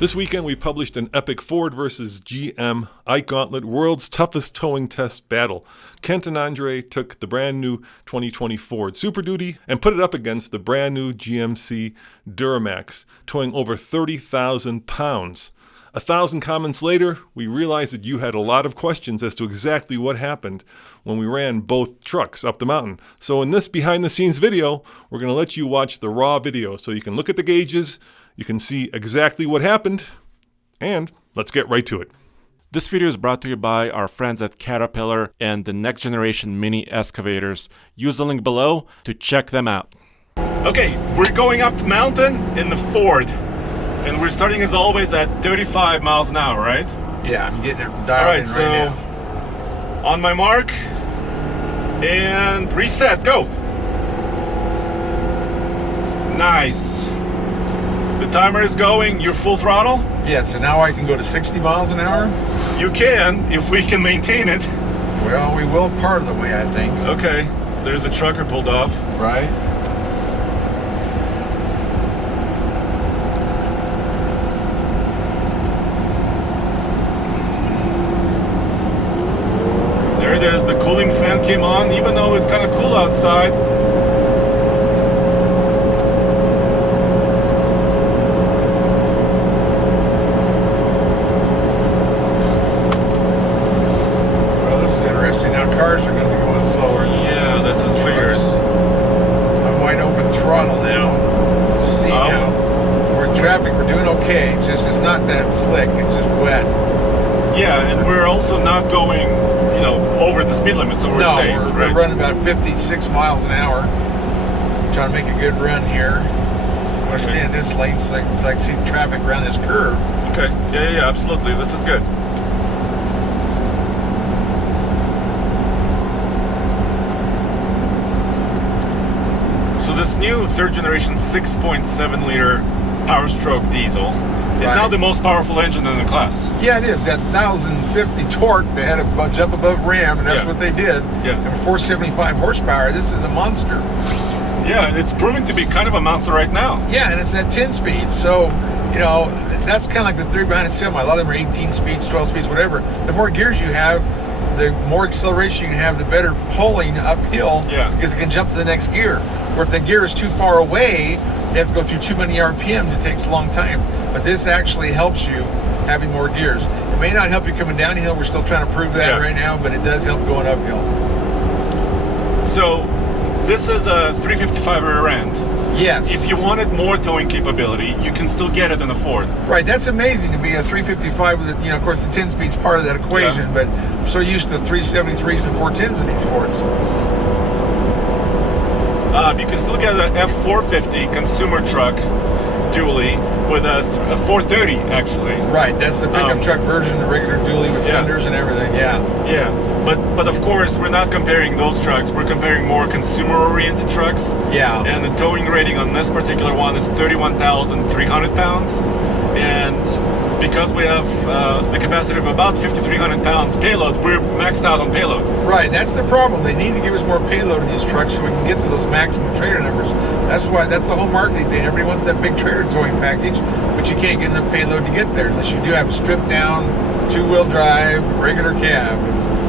This weekend we published an epic Ford versus GM Ike Gauntlet World's Toughest Towing Test battle. Kent and Andre took the brand new 2020 Ford Super Duty and put it up against the brand new GMC Duramax, towing over 30,000 pounds. 1,000 comments later, we realized that you had a lot of questions as to exactly what happened when we ran both trucks up the mountain. So in this behind the scenes video, we're going to let you watch the raw video so you can look at the gauges, you can see exactly what happened, and let's get right to it. This video is brought to you by our friends at Caterpillar and the next generation mini excavators. Use the link below to check them out. Okay, we're going up the mountain in the Ford, and we're starting as always at 35 miles an hour, right? Yeah, I'm getting it dialed in right now. On my mark, and reset, go. Nice. The timer is going, you're full throttle? Yeah, so now I can go to 60 miles an hour? You can, if we can maintain it. Well, we will part of the way, I think. Okay, there's a trucker pulled off. Right? There it is, the cooling fan came on, even though it's kind of cool outside. Now cars are going to be going slower. Yeah, that's a trigger. I'm wide open throttle now. See now. With traffic, we're doing okay. It's just, it's not that slick. It's just wet. Yeah, and we're also not going, over the speed limit, so we're safe. We're running about 56 miles an hour. Trying to make a good run here. I'm going to stay in this lane so I can see traffic around this curve. Okay. Yeah, absolutely. This is good. So this new third generation 6.7 liter Power Stroke diesel is now the most powerful engine in the class. Yeah, it is. That 1,050 torque, they had to jump above Ram, and that's what they did. Yeah. And 475 horsepower, this is a monster. Yeah, it's proving to be kind of a monster right now. Yeah, and it's at 10 speeds. So, that's kind of like the theory behind a semi. A lot of them are 18 speeds, 12 speeds, whatever. The more gears you have, the more acceleration you can have, the better pulling uphill, because it can jump to the next gear. Or if the gear is too far away, you have to go through too many RPMs, it takes a long time. But this actually helps you having more gears. It may not help you coming downhill, we're still trying to prove that right now, but it does help going uphill. So this is a 355 rear end. Yes. If you wanted more towing capability, you can still get it in a Ford. Right, that's amazing to be a 355 with, of course the 10 speed's part of that equation, but I'm so used to 373s and 410s in these Fords. You can still get an F-450 consumer truck dually with a 430 actually. Right, that's the pickup truck version, the regular dually with fenders and everything, Yeah, but of course we're not comparing those trucks, we're comparing more consumer-oriented trucks. Yeah. And the towing rating on this particular one is 31,300 pounds. And because we have the capacity of about 5,300 pounds payload, we're maxed out on payload. Right, that's the problem. They need to give us more payload in these trucks so we can get to those maximum trailer numbers. That's the whole marketing thing. Everybody wants that big trailer towing package, but you can't get enough payload to get there unless you do have a stripped down, two-wheel drive, regular cab.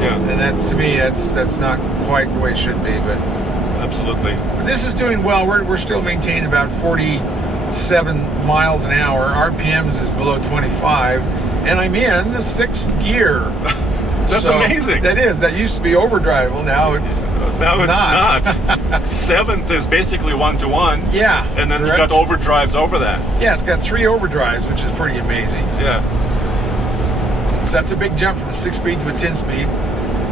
And that's, to me, that's not quite the way it should be. But absolutely. But this is doing well. We're still maintaining about 47 miles an hour. RPMs is below 25, and I'm in the sixth gear. That's amazing. That used to be overdrive. Well, now it's not. Seventh is basically 1-to-1. Yeah. And then you got overdrives over that. Yeah, it's got 3 overdrives, which is pretty amazing. Yeah. So that's a big jump from a 6-speed to a 10-speed,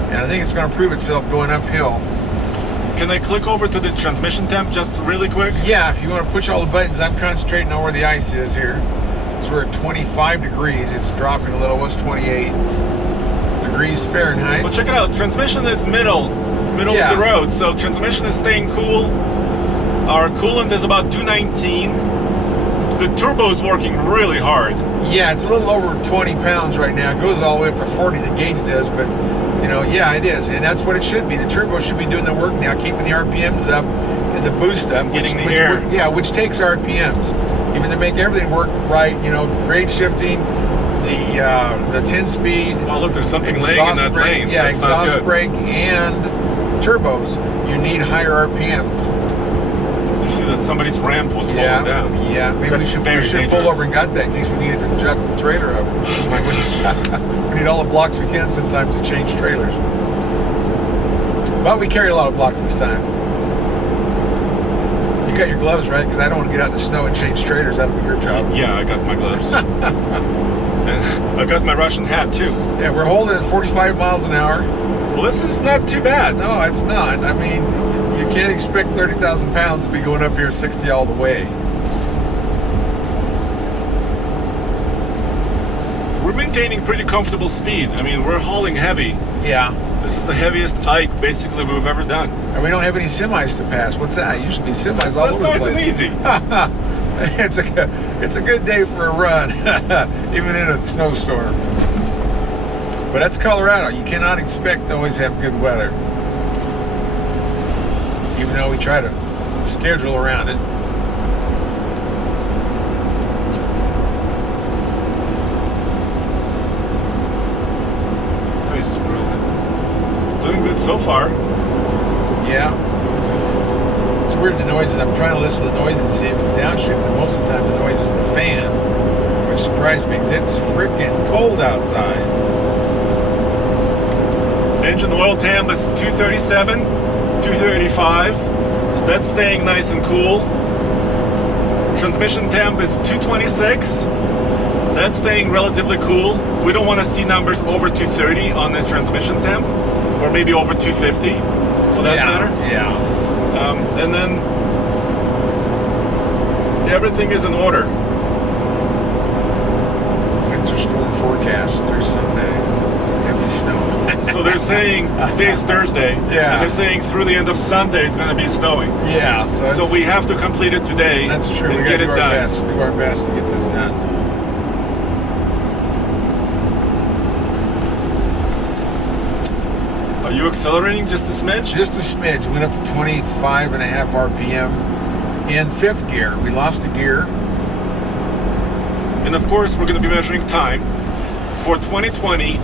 and I think it's going to prove itself going uphill. Can I click over to the transmission temp just really quick? Yeah, if you want to push all the buttons, I'm concentrating on where the ice is here. So we're at 25 degrees. It's dropping a little. It was 28 degrees Fahrenheit. Well, check it out. Transmission is middle of the road. So transmission is staying cool. Our coolant is about 219. The turbo is working really hard. Yeah, it's a little over 20 pounds right now. It goes all the way up to 40, the gauge does, but yeah, it is, and that's what it should be. The turbo should be doing the work now, keeping the RPMs up and the boost up, getting the air. Which takes RPMs. Even to make everything work right, grade shifting, the 10-speed. Oh, look, there's something laying in that brake, lane. Yeah, That's not exhaust good. brake and turbos. You need higher RPMs. You see that somebody's ramp was falling down. Yeah. Maybe That's we very should pull dangerous. over and got that in case we needed to jack the trailer up. Oh my goodness. We need all the blocks we can sometimes to change trailers. But we carry a lot of blocks this time. You got your gloves, right? Because I don't want to get out in the snow and change trailers. That'll be your job. Yeah, I got my gloves. And I got my Russian hat too. Yeah, we're holding at 45 miles an hour. Well, this is not too bad. No, it's not. I mean, you can't expect 30,000 pounds to be going up here 60 all the way. We're maintaining pretty comfortable speed. I mean, we're hauling heavy. Yeah. This is the heaviest hike basically we've ever done. And we don't have any semis to pass. What's that? Usually be semis all That's over nice the place. and easy. It's a good day for a run, even in a snowstorm. But that's Colorado. You cannot expect to always have good weather, even though we try to schedule around it. Nice. It's doing good so far. Yeah. It's weird, the noises. I'm trying to listen to the noises and see if it's downshifting. Most of the time, the noise is the fan, which surprised me because it's freaking cold outside. Engine oil temp is 237, 235. So that's staying nice and cool. Transmission temp is 226. That's staying relatively cool. We don't want to see numbers over 230 on the transmission temp, or maybe over 250 for that matter. Yeah. And then everything is in order. Winter storm forecast through Sunday. Heavy snow. So they're saying today's Thursday, Yeah. and they're saying through the end of Sunday it's going to be snowing. Yeah, So we have to complete it today. That's true. And We get gotta it do our done. best. Do our best to get this done. Are you accelerating just a smidge? Just a smidge. Went up to 25.5 RPM in fifth gear. We lost a gear. And of course, we're going to be measuring time. For 2020,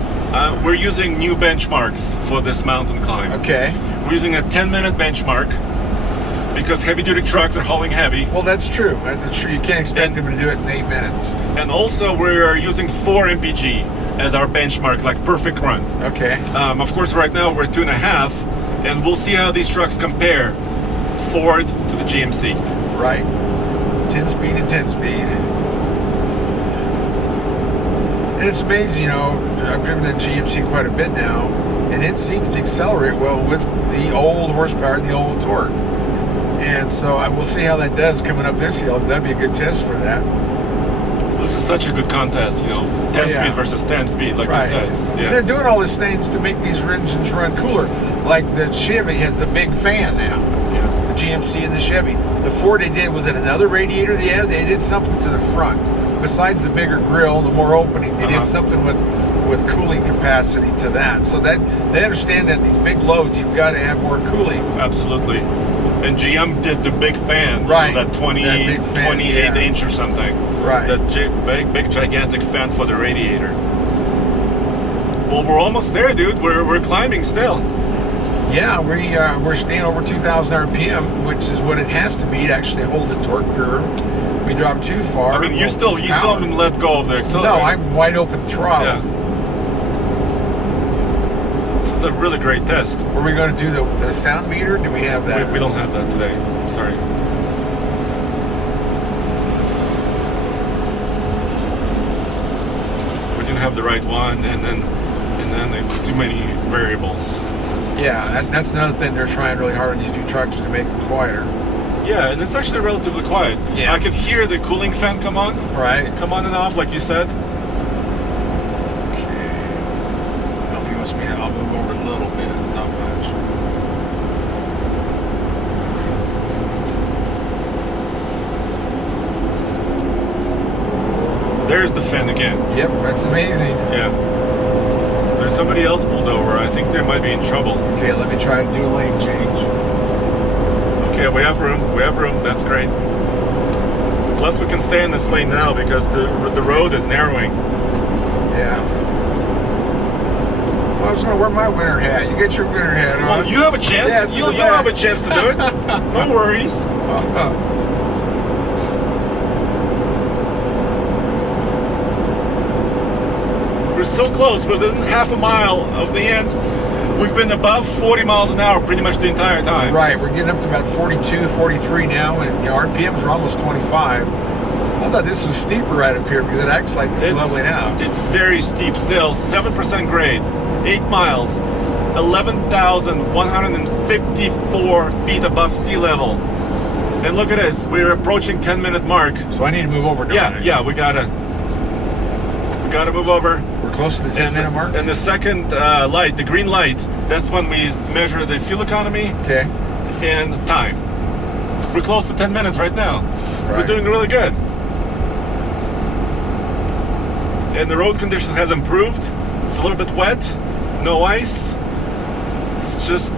we're using new benchmarks for this mountain climb. Okay. We're using a 10-minute benchmark because heavy-duty trucks are hauling heavy. Well, that's true. That's true. You can't expect them to do it in 8 minutes. And also, we're using 4 mpg as our benchmark, like perfect run. Okay. Of course, right now we're 2.5, and we'll see how these trucks compare Ford to the GMC. Right. 10 speed and 10 speed. And it's amazing, I've driven that GMC quite a bit now, and it seems to accelerate well with the old horsepower and the old torque. And so I will see how that does coming up this hill, because that'd be a good test for that. This is such a good contest, 10 speed versus 10 speed, like you said. And they're doing all these things to make these engines run cooler. Like the Chevy has the big fan now. Yeah. The GMC and the Chevy. The Ford they did, was it another radiator they added? They did something to the front. Besides the bigger grille and the more opening, they did something with cooling capacity to that. So that they understand that these big loads, you've got to have more cooling. Absolutely. And GM did the big fan, Right. that 28 inch or something. Right. That big gigantic fan for the radiator. Well, we're almost there, dude. We're climbing still. Yeah, we're staying over 2,000 RPM, which is what it has to be to actually hold the torque curve. We dropped too far. I mean, you still haven't let go of the accelerator. No, I'm wide open throttle. Yeah. This is a really great test. Were we going to do the sound meter? Do we have that? We don't have that today. I'm sorry. We didn't have the right one, and then it's too many variables. That's another thing they're trying really hard on these new trucks is to make them quieter. Yeah, and it's actually relatively quiet. Yeah. I can hear the cooling fan come on. Right. Come on and off, like you said. Okay. Now, if he wants me to, I'll move over a little bit, not much. There's the fan again. Yep, that's amazing. Yeah. There's somebody else pulled over. I think they might be in trouble. Okay, let me try to do a lane change. Okay, we have room. We have room. That's great. Plus, we can stay in this lane now because the road is narrowing. Yeah. Well, I was going to wear my winter hat. You get your winter hat on. Well, you have a chance. Yeah, it's in You'll the back. have a chance to do it. No worries. We're so close. We're within half a mile of the end. We've been above 40 miles an hour pretty much the entire time. Right, we're getting up to about 42, 43 now, and RPMs are almost 25. I thought this was steeper right up here because it acts like it's leveling out. It's very steep still. 7% grade, 8 miles, 11,154 feet above sea level. And look at this, we're approaching 10-minute mark. So I need to move over. Yeah, we gotta move over. We're close to the 10-minute mark. And the second light, the green light, that's when we measure the fuel economy Okay. and time. We're close to 10 minutes right now. Right. We're doing really good. And the road condition has improved. It's a little bit wet, no ice. It's just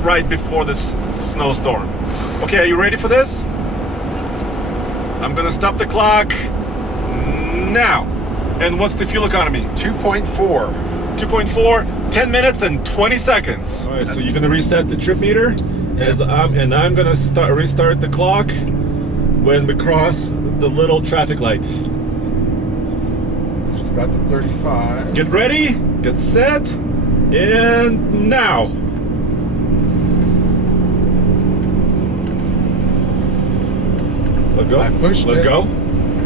right before this snowstorm. Okay, are you ready for this? I'm gonna stop the clock now. And what's the fuel economy? 2.4. 2.4, 10 minutes and 20 seconds. All right, so you're gonna reset the trip meter, and I'm gonna restart the clock when we cross the little traffic light. Just about to 35. Get ready, get set, and now. Let go. I pushed Let it. go.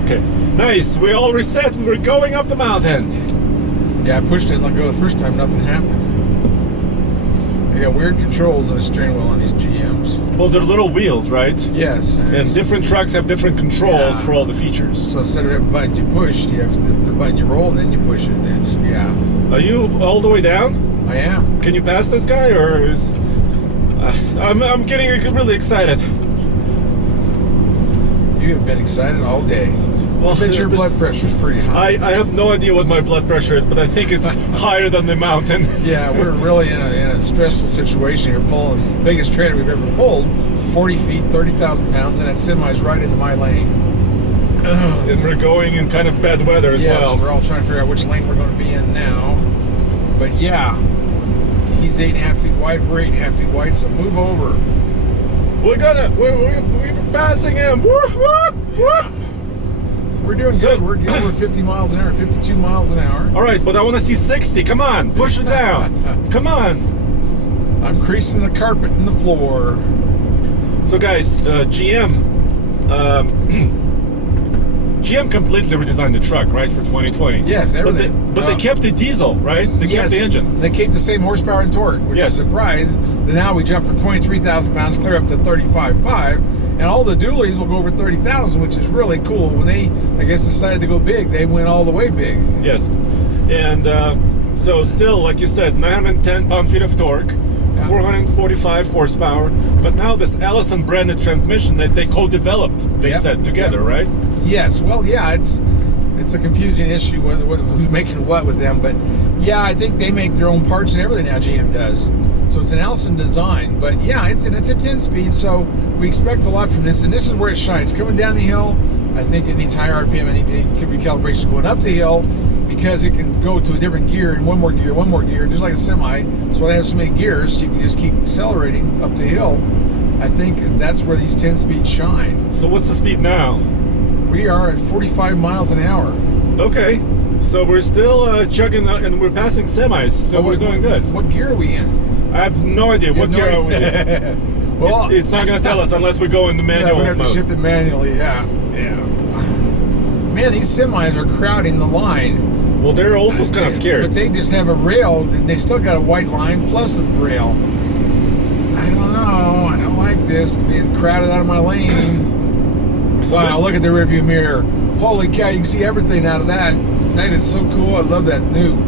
Okay. Nice. We all reset and we're going up the mountain. Yeah, I pushed it and let go the first time, nothing happened. They got weird controls on the steering wheel on these GMs. Well, they're little wheels, right? Yes. And different trucks have different controls for all the features. So instead of having buttons you push, you have the button you roll and then you push it. It's, yeah. Are you all the way down? I am. Can you pass this guy, or is... I'm getting really excited. You have been excited all day. Well, I bet your blood pressure's pretty high. I have no idea what my blood pressure is, but I think it's higher than the mountain. Yeah, we're really in a stressful situation. You're pulling the biggest trailer we've ever pulled, 40 feet, 30,000 pounds, and that semi's right into my lane. And we're going in kind of bad weather as well. Yes, we're all trying to figure out which lane we're going to be in now. But yeah, he's 8.5 feet wide, we're 8.5 feet wide, so move over. We're passing him. Whoop, whoop, whoop. We're doing good. We're getting over 50 miles an hour, 52 miles an hour. All right, but I want to see 60. Come on, push it down. Come on. I'm creasing the carpet in the floor. So guys, GM completely redesigned the truck, right, for 2020. Yes, everything. But they kept the diesel, right? They kept the engine. They kept the same horsepower and torque, which is a surprise. Then now we jump from 23,000 pounds clear up to 35.5. And all the dualies will go over 30,000, which is really cool. When they, I guess, decided to go big, they went all the way big. Yes. And so still, like you said, 910 pound-feet of torque, 445 horsepower. But now this Allison branded transmission that they co-developed, they said, together, right? Yes. Well, yeah, it's a confusing issue who's making what with them. But yeah, I think they make their own parts and everything now, GM does. So it's an Allison design, but yeah, it's a 10-speed, so we expect a lot from this, and this is where it shines. Coming down the hill, I think it needs higher RPM, and it could be calibration going up the hill because it can go to a different gear and one more gear, just like a semi. So they have so many gears, you can just keep accelerating up the hill. I think that's where these 10-speeds shine. So what's the speed now? We are at 45 miles an hour. Okay, so we're still chugging, and we're passing semis, so we're doing good. What gear are we in? I have no idea. What gear are we in? Well, it's not going to tell us unless we go in the manual we have mode. to shift it manually, yeah. Man, these semis are crowding the line. Well, they're also kind of scared. But they just have a rail, and they still got a white line plus a rail. I don't know. I don't like this being crowded out of my lane. Wow, look at the rearview mirror. Holy cow, you can see everything out of that. That is so cool. I love that new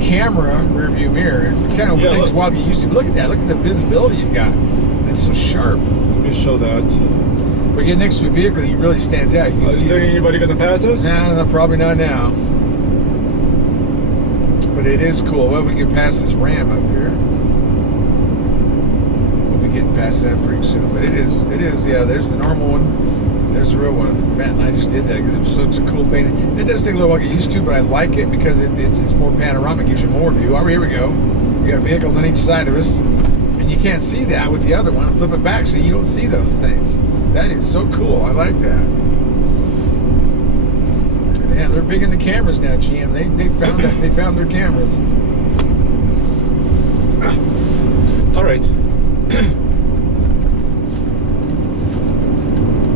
camera rearview mirror. It kind of takes a while to get used to. But look at that. Look at the visibility you've got. It's so sharp. Let me show that. If we get next to a vehicle, it really stands out. You can see. Is there anybody going to pass us? No, probably not now. But it is cool. Well, we get past this Ram up here. We'll be getting past that pretty soon. But it is. Yeah, there's the normal one. There's a real one. Matt and I just did that because it was such a cool thing. It does take a little while to get used to, but I like it because it's more panoramic, gives you more view. Oh, here we go. We got vehicles on each side of us, and you can't see that with the other one. Flip it back so you don't see those things. That is so cool. I like that. Yeah, they're big in the cameras now, GM. They found that. They found their cameras. All right.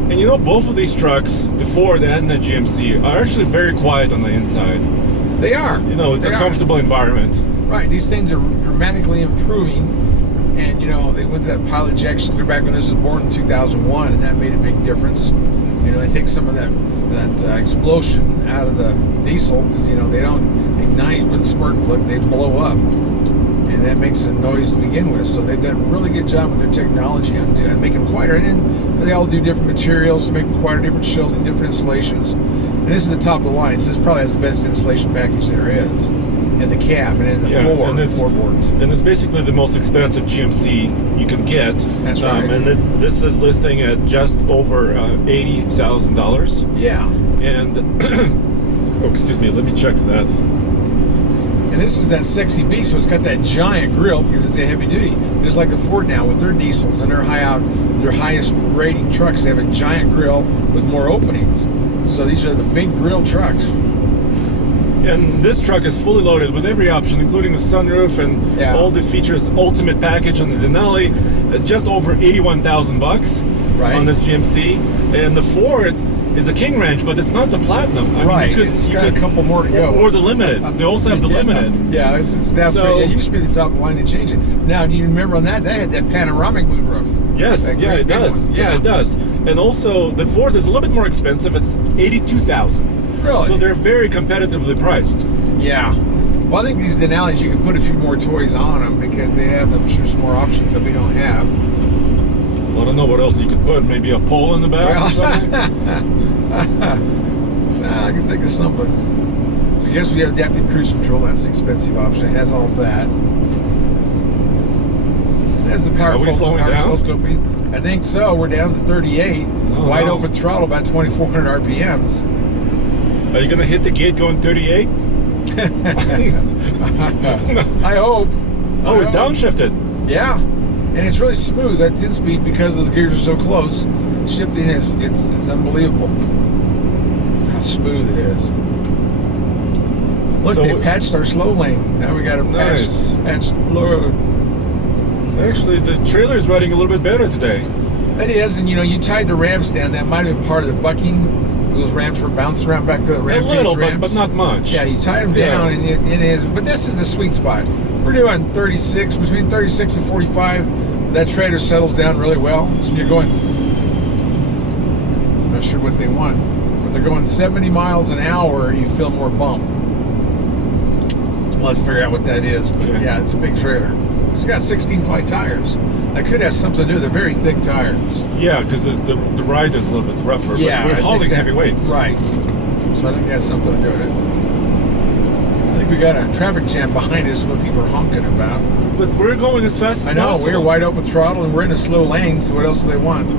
And you know, both of these trucks, the Ford and the GMC, are actually very quiet on the inside. They are. You know, it's They a are. comfortable environment. Right. These things are dramatically improving. And, you know, they went to that pilot ejection clear back when this was born in 2001, and that made a big difference. You know, they take some of that explosion out of the diesel because, you know, they don't ignite with a spark plug. They blow up. And that makes a noise to begin with. So they've done a really good job with their technology on making them quieter. And then they all do different materials to make them quieter, different shields and different installations. And this is the top of the line. So this probably has the best insulation package there is. In the cab and in the floor, and it's, floorboards. And it's basically the most expensive GMC you can get. That's right. And this is listing at just over $80,000. Yeah. And, oh, excuse me, let me check that. And this is that sexy beast, so it's got that giant grill because it's a heavy duty. Just like the Ford now with their diesels and their highest rating trucks, they have a giant grill with more openings. So these are the big grill trucks. And this truck is fully loaded with every option, including the sunroof and all the features, ultimate package on the Denali, just over $81,000 on this GMC. And the Ford is a King Ranch, but it's not the Platinum. I mean, it's got a couple more to go. Or the Limited. They also have the Limited. Yeah, it's down straight. It used to be the top of the line. They changed it. Now, do you remember on that? That had that panoramic moonroof. Yes, yeah, it does. Yeah, it does. And also, the Ford is a little bit more expensive. It's $82,000. Really? So they're very competitively priced. Yeah. Well, I think these Denalis, you can put a few more toys on them because they have, I'm sure, some more options that we don't have. Well, I don't know what else you could put. Maybe a pole in the back or something? Nah, I can think of something. I guess we have adaptive cruise control. That's the expensive option. It has all of that. That's the powerful. Are we slowing down? Telescoping. I think so. We're down to 38. Wide open throttle, about 2,400 RPMs. Are you going to hit the gate going 38? I hope. Oh, it downshifted. Yeah. And it's really smooth. That 10-speed, because those gears are so close, shifting it's unbelievable how smooth it is. Look, So they patched our slow lane. Now we got a patched slow. Actually, the trailer is riding a little bit better today. It is, and you know, you tied the ramps down. That might have been part of the bucking. Those ramps were bouncing around back to the ramp. A little, but not much. Yeah, you tie them down, and it is. But this is the sweet spot. We're doing 36, between 36 and 45. That trailer settles down really well. So when you're going, not sure what they want, but they're going 70 miles an hour, you feel more bump. We'll have to figure out what that is. But yeah, it's a big trailer. It's got 16-ply tires. That could have something to do. They're very thick tires. Yeah, because the ride is a little bit rougher. Yeah, but we're hauling heavy weights. Right. So I think that's something to do with it. I think we got a traffic jam behind us. What people are honking about. But we're going as fast as I know. possible. We're wide open throttle and we're in a slow lane. So what else do they want?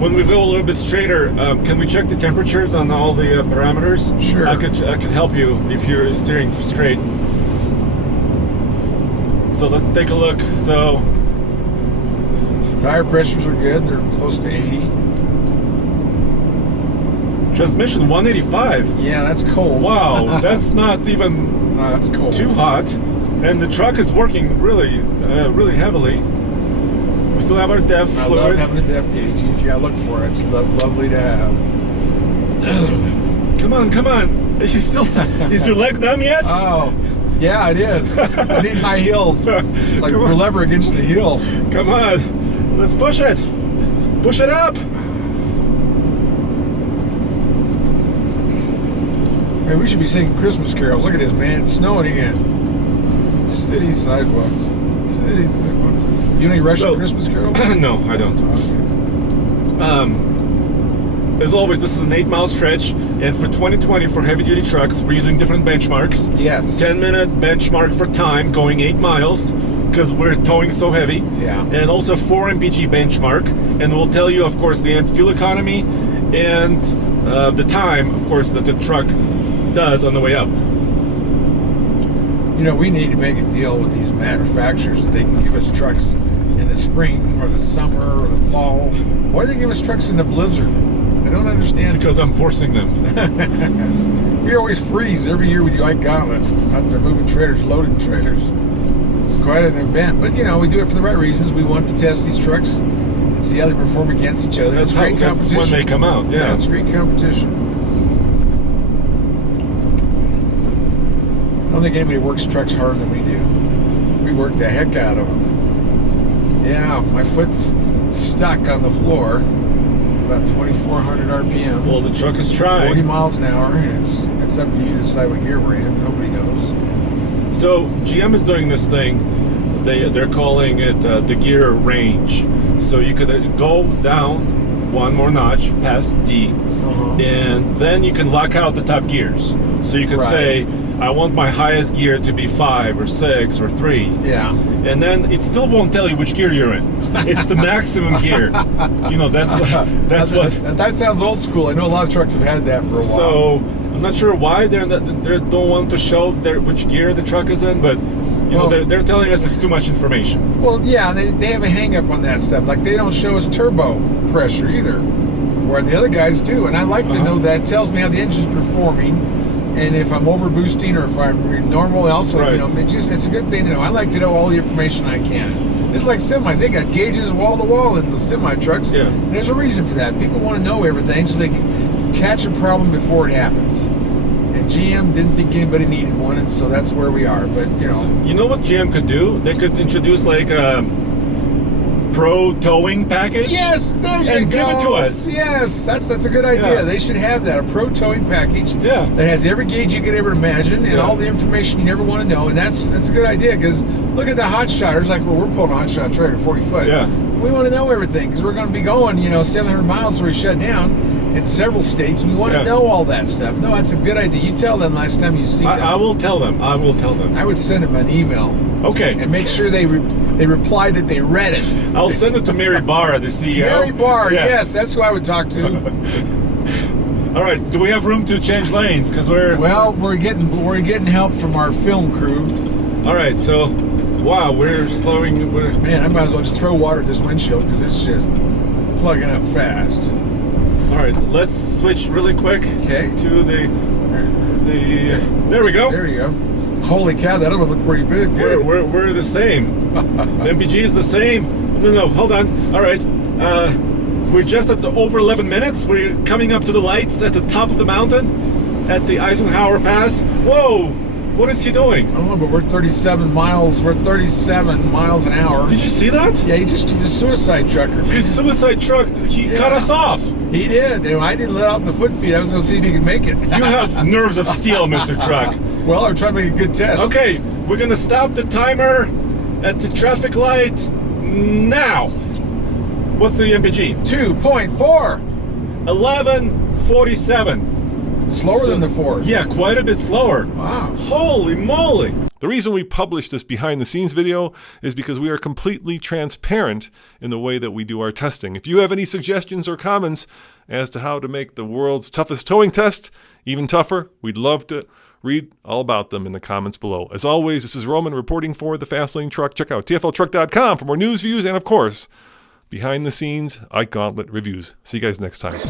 When we go a little bit straighter, can we check the temperatures on all the parameters? Sure. I could help you if you're steering straight. So let's take a look. So tire pressures are good. They're close to 80. Transmission 185. Yeah, that's cold. Wow, that's not even no, that's cold. Too hot. And the truck is working really, really heavily. We still have our DEF fluid. I love having a DEF gauge. If you gotta look for it, it's lovely to have. Come on, come on. Is your leg numb yet? Oh, yeah, it is. I need high heels. It's like we're lever against the heel. Come on. Let's push it. Push it up. Hey, we should be singing Christmas carols. Look at this, man. It's snowing again. City sidewalks. City sidewalks. You know any Russian Christmas carols? No, I don't. Okay. As always, this is an 8-mile stretch, and for 2020, for heavy-duty trucks, we're using different benchmarks. Yes. 10-minute benchmark for time, going 8 miles. because we're towing so heavy. Yeah. And also 4 mpg benchmark, and we'll tell you, of course, the fuel economy and the time, of course, that the truck does on the way up. You know, we need to make a deal with these manufacturers that they can give us trucks in the spring or the summer or the fall. Why do they give us trucks in the blizzard? I don't understand. Because I'm forcing them. We always freeze every year with Ike Gauntlet out there moving trailers, loading trailers. It's quite an event, but you know, we do it for the right reasons. We want to test these trucks and see how they perform against each other. That's great competition. That's when they come out. Yeah, it's great competition. I don't think anybody works trucks harder than we do. We work the heck out of them. Yeah, my foot's stuck on the floor, about 2,400 RPM. Well, the truck is trying. 40 miles an hour, and it's up to you to decide what gear we're in. Nobody knows. So GM is doing this thing. They're calling it the gear range. So you could go down one more notch past D, and then you can lock out the top gears. So you can say, I want my highest gear to be 5 or 6 or 3. Yeah. And then it still won't tell you which gear you're in. It's the maximum gear. You know, that's what. That sounds old school. I know a lot of trucks have had that for a while. So I'm not sure why they don't want to show which gear the truck is in, but you know, they're telling us it's too much information. Well, yeah, they have a hang up on that stuff. Like they don't show us turbo pressure either, where the other guys do. And I like to know that. It tells me how the engine's performing. And if I'm over boosting or if I'm normal, also, you know, it's a good thing to know. I like to know all the information I can. It's like semis. They got gauges wall to wall in the semi trucks. Yeah. And there's a reason for that. People want to know everything so they can catch a problem before it happens. And GM didn't think anybody needed one, and so that's where we are. But, you know. So, you know what GM could do? They could introduce like a pro towing package. Yes, there you go. And give it to us. Yes, that's a good idea. Yeah. They should have that, a pro towing package. Yeah. That has every gauge you could ever imagine and all the information you never want to know. And that's a good idea, because look at the hot shotters, like we're pulling a hot shot trailer 40 foot. Yeah. We want to know everything because we're going to be going, 700 miles before we shut down in several states. We want to know all that stuff. No, that's a good idea. You tell them last time you see them. I will tell them. I would send them an email. Okay. And make sure they reply that they read it. I'll send it to Mary Barra, the CEO. Mary Barra, yes, that's who I would talk to. All right, do we have room to change lanes? Because we're getting help from our film crew. All right, so wow, we're slowing. Man, I might as well just throw water at this windshield because it's just plugging up fast. All right, let's switch really quick. Okay. To the. There we go. There you go. Holy cow, that other one looked pretty big. We're the same. MPG is the same. No, hold on. All right. We're just at over 11 minutes. We're coming up to the lights at the top of the mountain at the Eisenhower Pass. Whoa! What is he doing? I don't know, but we're 37 miles. We're 37 miles an hour. Did you see that? Yeah, he's a suicide trucker. He's a suicide truck. He cut us off. He did. I didn't let off the foot feed. I was going to see if he could make it. You have nerves of steel, Mr. Truck. Well, I'm trying to make a good test. Okay, we're going to stop the timer at the traffic light now. What's the MPG? 2.4. 11:47. Slower than the Ford. Yeah, quite a bit slower. Wow. Holy moly. The reason we publish this behind the scenes video is because we are completely transparent in the way that we do our testing. If you have any suggestions or comments as to how to make the world's toughest towing test even tougher, we'd love to read all about them in the comments below. As always, this is Roman reporting for the Fastlane Truck. Check out tfltruck.com for more news, views, and of course, behind the scenes Ike Gauntlet reviews. See you guys next time.